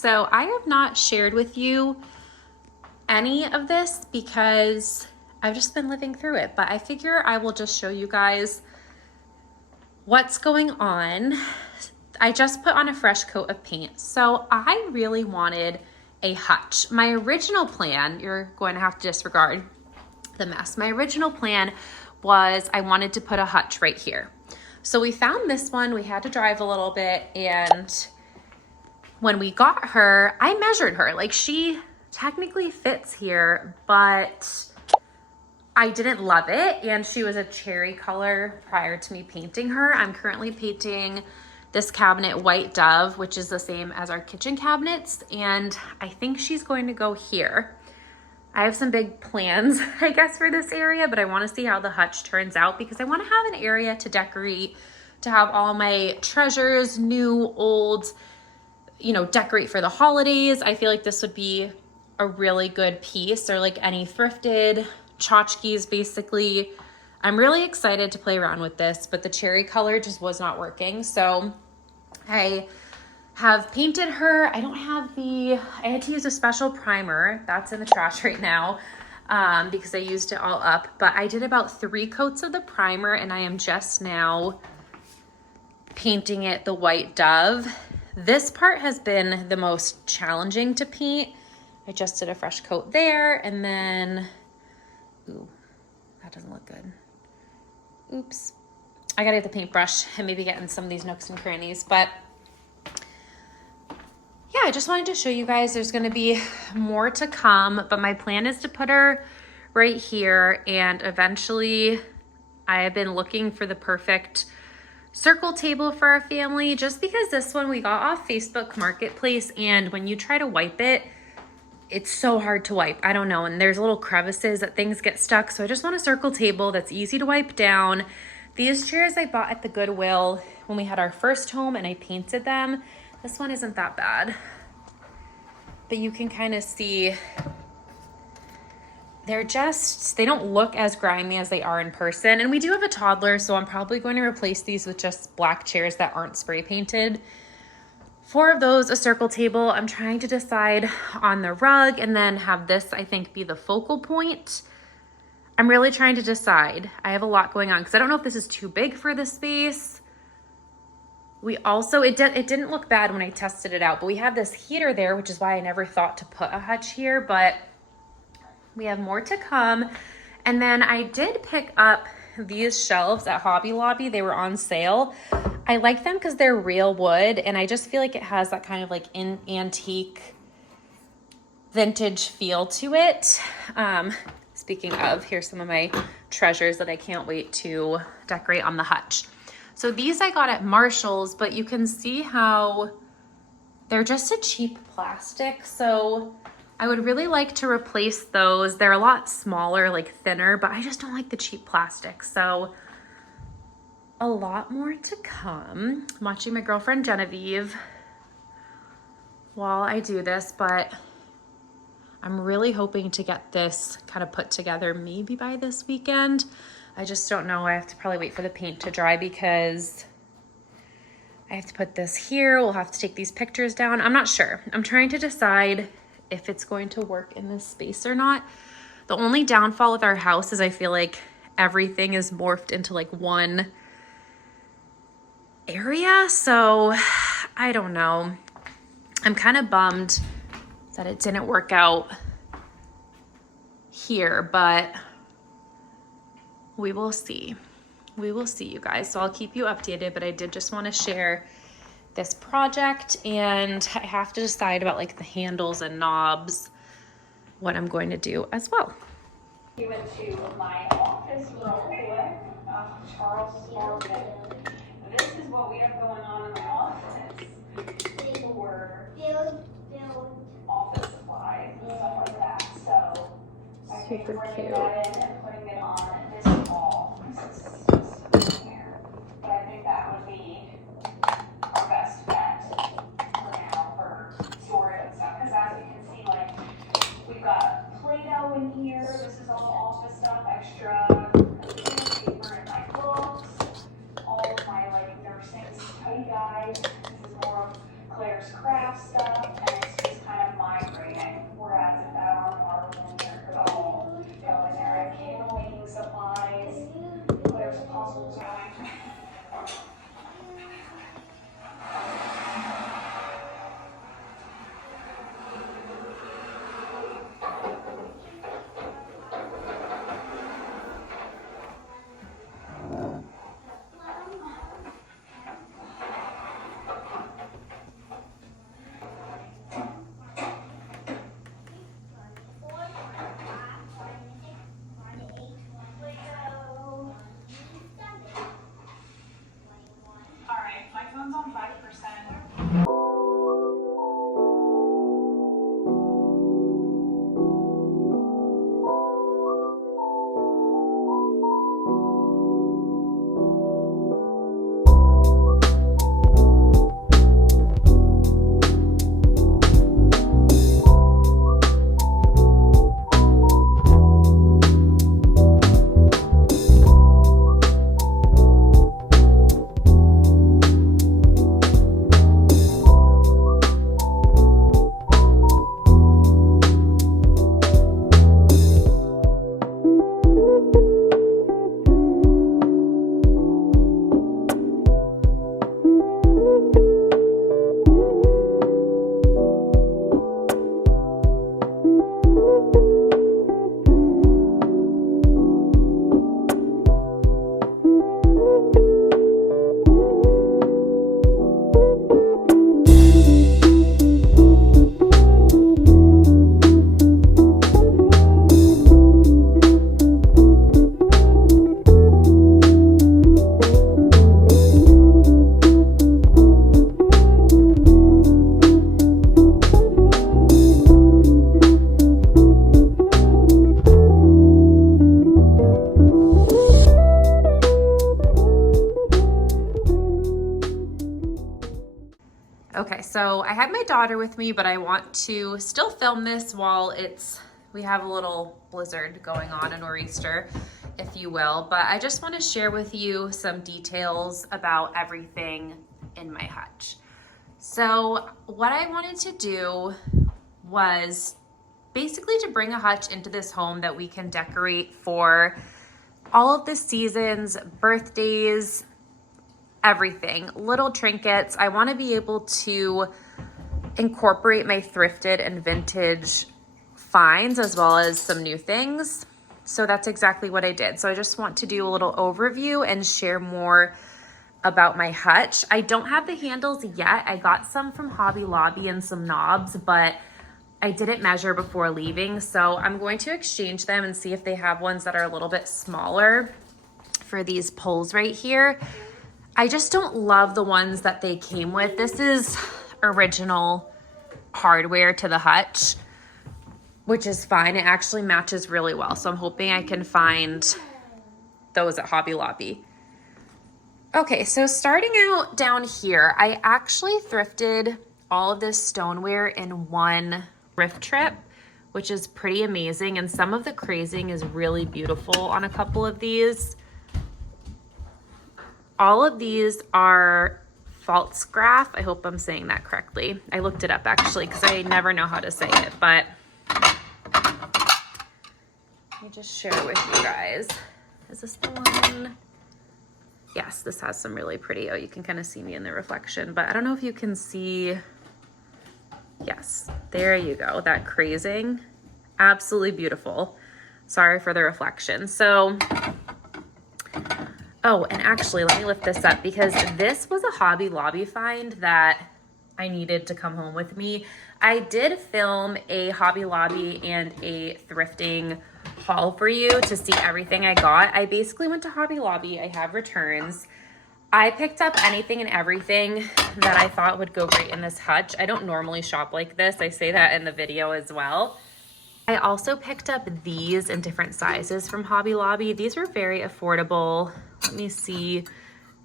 So I have not shared with you any of this because I've just been living through it, but I figure I will just show you guys what's going on. I just put on a fresh coat of paint. So I really wanted a hutch. My original plan, you're going to have to disregard the mess. My original plan was I wanted to put a hutch right here. So we found this one, we had to drive a little bit, and when we got her, I measured her. Like, she technically fits here, but I didn't love it, and she was a cherry color prior to me painting her. I'm currently painting this cabinet white dove, which is the same as our kitchen cabinets, and I think she's going to go here. I have some big plans, I guess, for this area, but I want to see how the hutch turns out because I want to have an area to decorate, to have all my treasures, new, old, you know, decorate for the holidays. I feel like this would be a really good piece, or like any thrifted tchotchkes, basically. I'm really excited to play around with this, but the cherry color just was not working. So I have painted her. I don't have I had to use a special primer. That's in the trash right now because I used it all up. But I did about 3 coats of the primer, and I am just now painting it the white dove. This part has been the most challenging to paint. I just did a fresh coat there, and then, ooh, that doesn't look good. Oops. I gotta get the paintbrush and maybe get in some of these nooks and crannies, but yeah, I just wanted to show you guys there's gonna be more to come, but my plan is to put her right here, and eventually I have been looking for the perfect circle table for our family, just because this one we got off Facebook Marketplace, and when you try to wipe it, it's so hard to wipe. I don't know, and there's little crevices that things get stuck, so I just want a circle table that's easy to wipe down. These chairs I bought at the Goodwill when we had our first home, and I painted them. This one isn't that bad, but you can kind of see they don't look as grimy as they are in person. And we do have a toddler, so I'm probably going to replace these with just black chairs that aren't spray painted. 4 of those, a circle table. I'm trying to decide on the rug, and then have this, I think, be the focal point. I'm really trying to decide. I have a lot going on because I don't know if this is too big for the space. We also, it didn't look bad when I tested it out, but we have this heater there, which is why I never thought to put a hutch here, but we have more to come. And then I did pick up these shelves at Hobby Lobby. They were on sale. I like them because they're real wood, and I just feel like it has that kind of like antique vintage feel to it. Speaking of, here's some of my treasures that I can't wait to decorate on the hutch. So these I got at Marshall's, but you can see how they're just a cheap plastic. So I would really like to replace those. They're a lot smaller, like thinner, but I just don't like the cheap plastic. So a lot more to come. I'm watching my girlfriend Genevieve while I do this, but I'm really hoping to get this kind of put together maybe by this weekend. I just don't know. I have to probably wait for the paint to dry because I have to put this here. We'll have to take these pictures down. I'm not sure. I'm trying to decide if it's going to work in this space or not. The only downfall with our house is I feel like everything is morphed into like one area. So I don't know. I'm kind of bummed that it didn't work out here, but we will see. We will see, you guys. So I'll keep you updated, but I did just want to share this project, and I have to decide about like the handles and knobs, what I'm going to do as well. You went to my office real quick. Charles Sparkin. This is what we have going on in my office. For office supplies and stuff like that. So I think bringing that in and putting it on this wall. This is just here. But I think that would be our best bet for now for storage and stuff. Because as you can see, like, we've got Play-Doh in here. This is all office stuff, extra paper and my books. All of my like nursing study guides. This is more of Claire's craft stuff, and it's daughter with me, but I want to still film this while we have a little blizzard going on, a nor'easter, if you will. But I just want to share with you some details about everything in my hutch. So what I wanted to do was basically to bring a hutch into this home that we can decorate for all of the seasons, birthdays, everything, little trinkets. I want to be able to incorporate my thrifted and vintage finds as well as some new things. So that's exactly what I did. So I just want to do a little overview and share more about my hutch. I don't have the handles yet. I got some from Hobby Lobby and some knobs, but I didn't measure before leaving. So I'm going to exchange them and see if they have ones that are a little bit smaller for these poles right here. I just don't love the ones that they came with. This is original hardware to the hutch, which is fine. It actually matches really well. So I'm hoping I can find those at Hobby Lobby. Okay, so starting out down here, I actually thrifted all of this stoneware in one thrift trip, which is pretty amazing. And some of the crazing is really beautiful on a couple of these. All of these are Faltzgraff. I hope I'm saying that correctly. I looked it up actually because I never know how to say it, but let me just share with you guys. Is this the one? Yes, this has some really pretty, oh, you can kind of see me in the reflection, but I don't know if you can see. Yes, there you go. That crazing, absolutely beautiful. Sorry for the reflection. So, oh, and actually let me lift this up because this was a Hobby Lobby find that I needed to come home with me. I did film a Hobby Lobby and a thrifting haul for you to see everything I got. I basically went to Hobby Lobby. I have returns. I picked up anything and everything that I thought would go great in this hutch. I don't normally shop like this. I say that in the video as well. I also picked up these in different sizes from Hobby Lobby. These were very affordable. Let me see.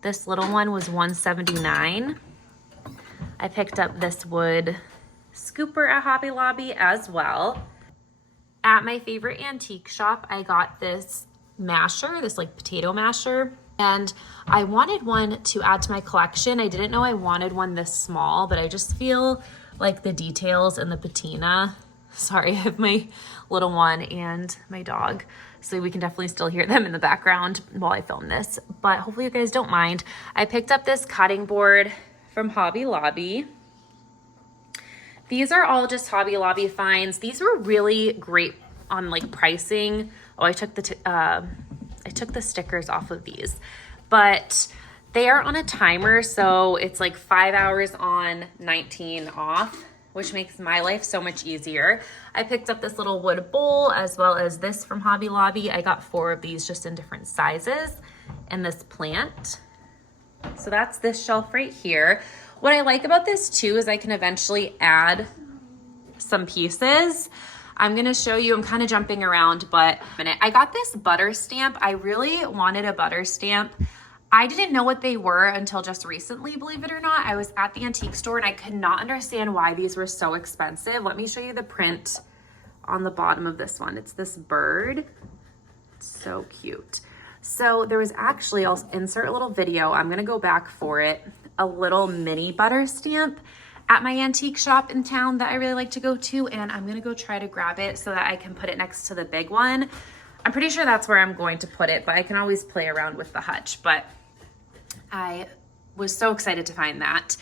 This little one was $179. I picked up this wood scooper at Hobby Lobby as well. At my favorite antique shop, I got this masher, this like potato masher, and I wanted one to add to my collection. I didn't know I wanted one this small, but I just feel like the details and the patina. Sorry, I have my little one and my dog, so we can definitely still hear them in the background while I film this, but hopefully you guys don't mind. I picked up this cutting board from Hobby Lobby. These are all just Hobby Lobby finds. These were really great on like pricing. Oh, I took the stickers off of these, but they are on a timer. So it's like 5 hours on, 19 off, which makes my life so much easier. I picked up this little wood bowl as well as this from Hobby Lobby. I got 4 of these just in different sizes, and this plant. So that's this shelf right here. What I like about this too is I can eventually add some pieces. I'm gonna show you, I'm kind of jumping around, but I got this butter stamp. I really wanted a butter stamp. I didn't know what they were until just recently, believe it or not. I was at the antique store and I could not understand why these were so expensive. Let me show you the print on the bottom of this one. It's this bird. It's so cute. So there was actually, I'll insert a little video. I'm gonna go back for it. A little mini butter stamp at my antique shop in town that I really like to go to, and I'm gonna go try to grab it so that I can put it next to the big one. I'm pretty sure that's where I'm going to put it, but I can always play around with the hutch. But I was so excited to find that.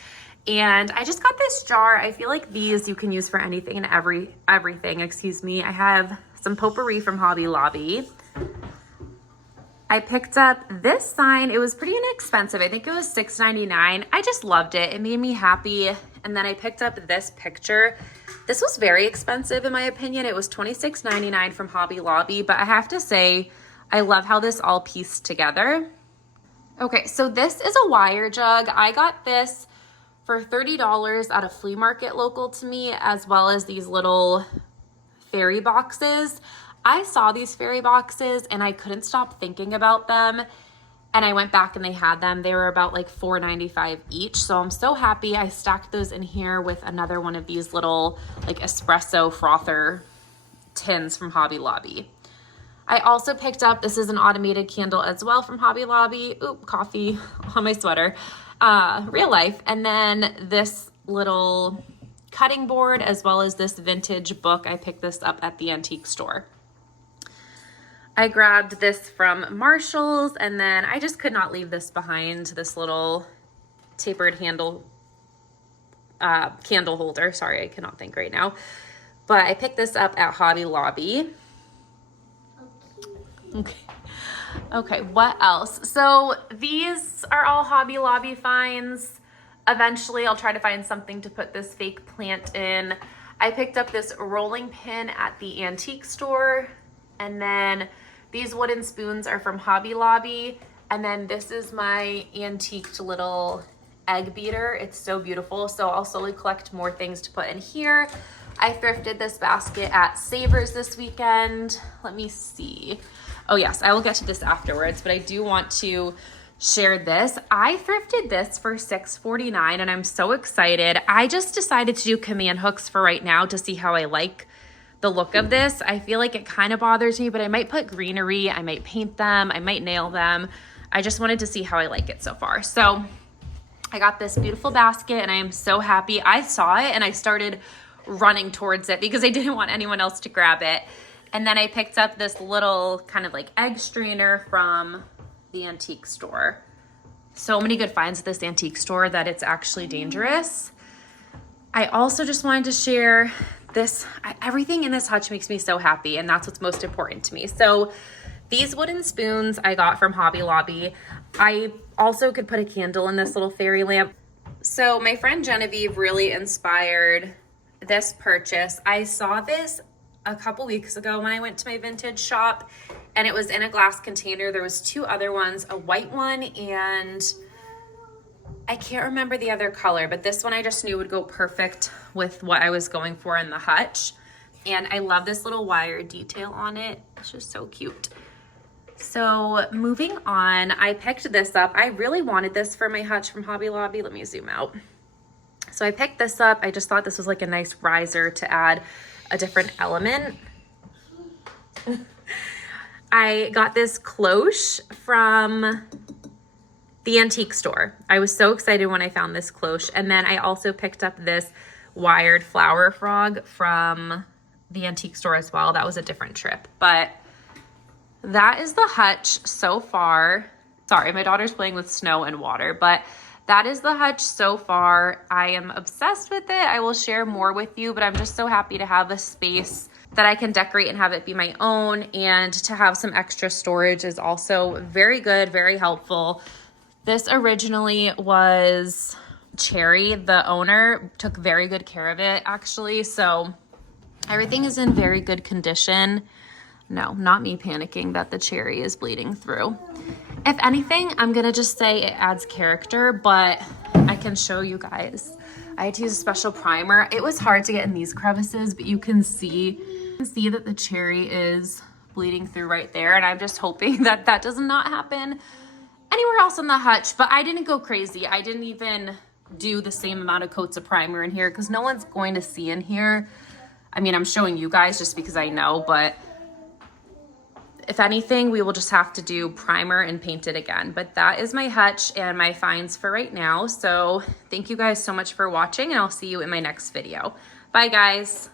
And I just got this jar. I feel like these you can use for anything and everything, excuse me. I have some potpourri from Hobby Lobby. I picked up this sign. It was pretty inexpensive. I think it was $6.99. I just loved it. It made me happy. And then I picked up this picture. This was very expensive in my opinion. It was $26.99 from Hobby Lobby, but I have to say, I love how this all pieced together. Okay, so this is a wire jug. I got this for $30 at a flea market local to me, as well as these little fairy boxes. I saw these fairy boxes and I couldn't stop thinking about them. and I went back and they had them. They were about like $4.95 each. So I'm so happy. I stacked those in here with another one of these little like espresso frother tins from Hobby Lobby. I also picked up, this is an automated candle as well from Hobby Lobby. Oop, coffee on my sweater. Real life. And then this little cutting board as well as this vintage book. I picked this up at the antique store. I grabbed this from Marshall's, and then I just could not leave this behind, this little tapered handle candle holder. Sorry, I cannot think right now. But I picked this up at Hobby Lobby. Okay, what else? So these are all Hobby Lobby finds. Eventually, I'll try to find something to put this fake plant in. I picked up this rolling pin at the antique store, and then these wooden spoons are from Hobby Lobby. And then this is my antiqued little egg beater. It's so beautiful. So I'll slowly collect more things to put in here. I thrifted this basket at Savers this weekend. Let me see. Oh yes, I will get to this afterwards, but I do want to share this. I thrifted this for $6.49 and I'm so excited. I just decided to do command hooks for right now to see how I like the look of this. I feel like it kind of bothers me, but I might put greenery, I might paint them, I might nail them. I just wanted to see how I like it so far. So I got this beautiful basket and I am so happy. I saw it and I started running towards it because I didn't want anyone else to grab it. And then I picked up this little kind of like egg strainer from the antique store. So many good finds at this antique store that it's actually dangerous. I also just wanted to share this. Everything in this hutch makes me so happy, and that's what's most important to me. So these wooden spoons I got from Hobby Lobby. I also could put a candle in this little fairy lamp. So my friend Genevieve really inspired this purchase. I saw this a couple weeks ago when I went to my vintage shop, and it was in a glass container. There was two other ones, a white one and I can't remember the other color, but this one I just knew would go perfect with what I was going for in the hutch. And I love this little wire detail on it. It's just so cute. So moving on, I picked this up. I really wanted this for my hutch from Hobby Lobby. Let me zoom out. So I picked this up. I just thought this was like a nice riser to add a different element. I got this cloche from the antique store. I was so excited when I found this cloche. And then I also picked up this wired flower frog from the antique store as well. That was a different trip, but that is the hutch so far. Sorry, my daughter's playing with snow and water, but that is the hutch so far. I am obsessed with it. I will share more with you, but I'm just so happy to have a space that I can decorate and have it be my own, and to have some extra storage is also very good, very helpful. This originally was Cherry. The owner took very good care of it, actually. So everything is in very good condition. No, not me panicking that the cherry is bleeding through. If anything, I'm gonna just say it adds character, but I can show you guys. I had to use a special primer. It was hard to get in these crevices, but you can see that the cherry is bleeding through right there. And I'm just hoping that that does not happen anywhere else in the hutch, but I didn't go crazy. I didn't even do the same amount of coats of primer in here because no one's going to see in here. I mean, I'm showing you guys just because I know, but if anything, we will just have to do primer and paint it again. But that is my hutch and my finds for right now. So thank you guys so much for watching, and I'll see you in my next video. Bye guys.